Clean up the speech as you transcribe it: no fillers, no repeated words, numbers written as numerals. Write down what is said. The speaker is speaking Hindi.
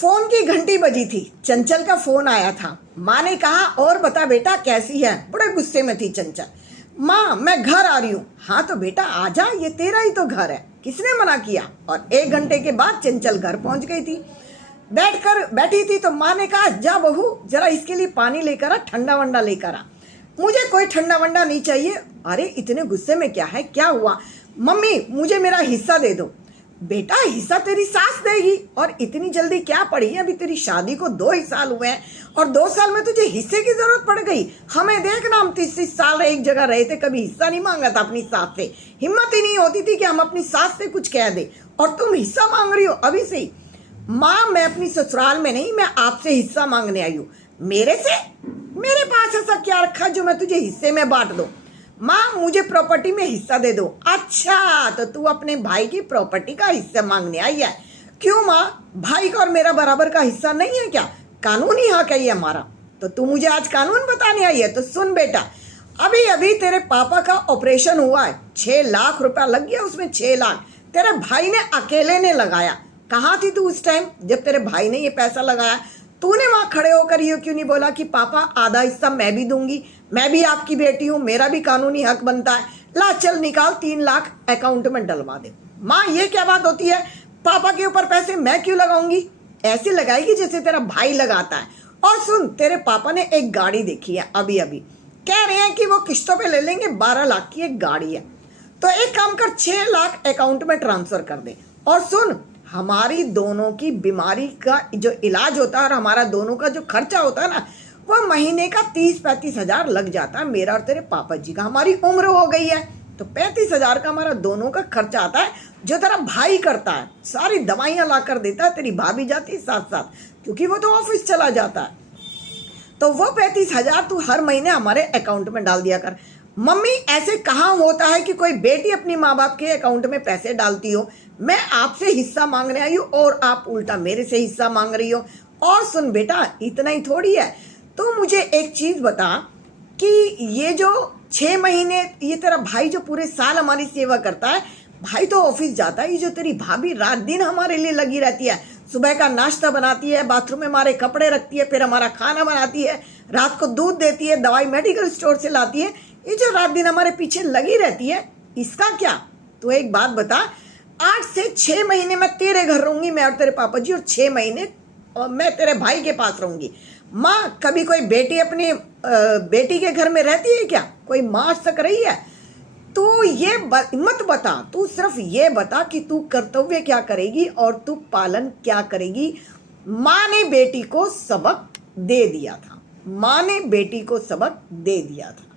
फोन की घंटी बजी थी। चंचल का फोन आया था। माँ ने कहा, और बता बेटा कैसी है। बड़े गुस्से में थी चंचल। माँ, मैं घर आ रही हूँ। हाँ तो बेटा आजा, ये तेरा ही तो घर है, किसने मना किया। और 1 घंटे के बाद चंचल घर पहुंच गई थी। बैठी थी तो माँ ने कहा, जा बहू जरा इसके लिए पानी लेकर आ, ठंडा वंडा लेकर आ। मुझे कोई ठंडा वंडा नहीं चाहिए। अरे इतने गुस्से में क्या है, क्या हुआ। मम्मी मुझे मेरा हिस्सा दे दो। बेटा हिस्सा तेरी सास देगी, और इतनी जल्दी क्या पड़ी है, अभी तेरी शादी को 2 ही साल हुए हैं और 2 साल में तुझे हिस्से की जरूरत पड़ गई। हमें देखना, हम 30 साल एक जगह रहे थे, कभी हिस्सा नहीं मांगा था अपनी सास से। हिम्मत ही नहीं होती थी कि हम अपनी सास से कुछ कह दे, और तुम हिस्सा मांग रही हो अभी से ही। माँ मैं अपनी ससुराल में नहीं, मैं आपसे हिस्सा मांगने आई हूँ। मेरे से? मेरे पास ऐसा क्या रखा जो मैं तुझे हिस्से में बांट दूं। माँ मुझे प्रॉपर्टी में हिस्सा दे दो। अच्छा तो तू अपने भाई की प्रॉपर्टी का हिस्सा मांगने आई है। क्यों माँ, भाई का और मेरा बराबर का हिस्सा नहीं है क्या? कानूनी हक है ये हमारा। तो तू मुझे आज कानून बताने आई है? तो सुन बेटा, अभी अभी तेरे पापा का ऑपरेशन हुआ है, 6 लाख रुपया लग गया, उसमें 6 लाख तेरे भाई ने अकेले ने लगाया। कहाँ थी तू उस टाइम जब तेरे भाई ने ये पैसा लगाया? तूने वहां खड़े होकर ये क्यों नहीं बोला कि पापा आधा हिस्सा मैं भी दूंगी, मैं भी आपकी बेटी हूं, मेरा भी कानूनी हक बनता है। ला चल निकाल, 3 लाख अकाउंट में डलवा दे। माँ ये क्या बात होती है, पापा के ऊपर पैसे मैं क्यों लगाऊंगी? ऐसे लगाएगी जैसे तेरा भाई लगाता है। और सुन, तेरे पापा ने एक गाड़ी देखी है अभी अभी, कह रहे हैं कि वो किस्तों पे ले लेंगे, 12 लाख की एक गाड़ी है। तो एक काम कर, 6 लाख अकाउंट में ट्रांसफर कर दे। और सुन, हमारी दोनों की बीमारी का जो इलाज होता है और हमारा दोनों का जो खर्चा होता है ना, वह महीने का 30-35 हजार लग जाता है, मेरा और तेरे पापा जी का। हमारी उम्र हो गई है तो 35 हजार का हमारा दोनों का खर्चा आता है, जो तेरा भाई करता है। सारी दवाइयां ला कर देता है, तेरी भाभी जाती है साथ साथ, क्योंकि वो तो ऑफिस चला जाता है। तो वो 35 हजार तू हर महीने हमारे अकाउंट में डाल दिया कर। मम्मी ऐसे कहाँ होता है कि कोई बेटी अपनी माँ बाप के अकाउंट में पैसे डालती हो। मैं आपसे हिस्सा मांगने आई हूँ और आप उल्टा मेरे से हिस्सा मांग रही हो। और सुन बेटा, इतना ही थोड़ी है, तो मुझे एक चीज बता कि ये जो 6 महीने ये तेरा भाई जो पूरे साल हमारी सेवा करता है, भाई तो ऑफिस जाता है, ये जो तेरी भाभी रात दिन हमारे लिए लगी रहती है, सुबह का नाश्ता बनाती है, बाथरूम में हमारे कपड़े रखती है, फिर हमारा खाना बनाती है, रात को दूध देती है, दवाई मेडिकल स्टोर से लाती है, ये जो रात दिन हमारे पीछे लगी रहती है, इसका क्या? तो एक बात बता, 8 से 6 महीने मैं तेरे घर रहूंगी, मैं और तेरे पापा जी, और 6 महीने मैं तेरे भाई के पास रहूंगी। माँ, कभी कोई बेटी अपनी बेटी के घर में रहती है क्या? कोई माँ आज तक रही है? तू ये मत बता, तू सिर्फ ये बता कि तू कर्तव्य क्या करेगी और तू पालन क्या करेगी। माँ ने बेटी को सबक दे दिया था, माँ ने बेटी को सबक दे दिया था।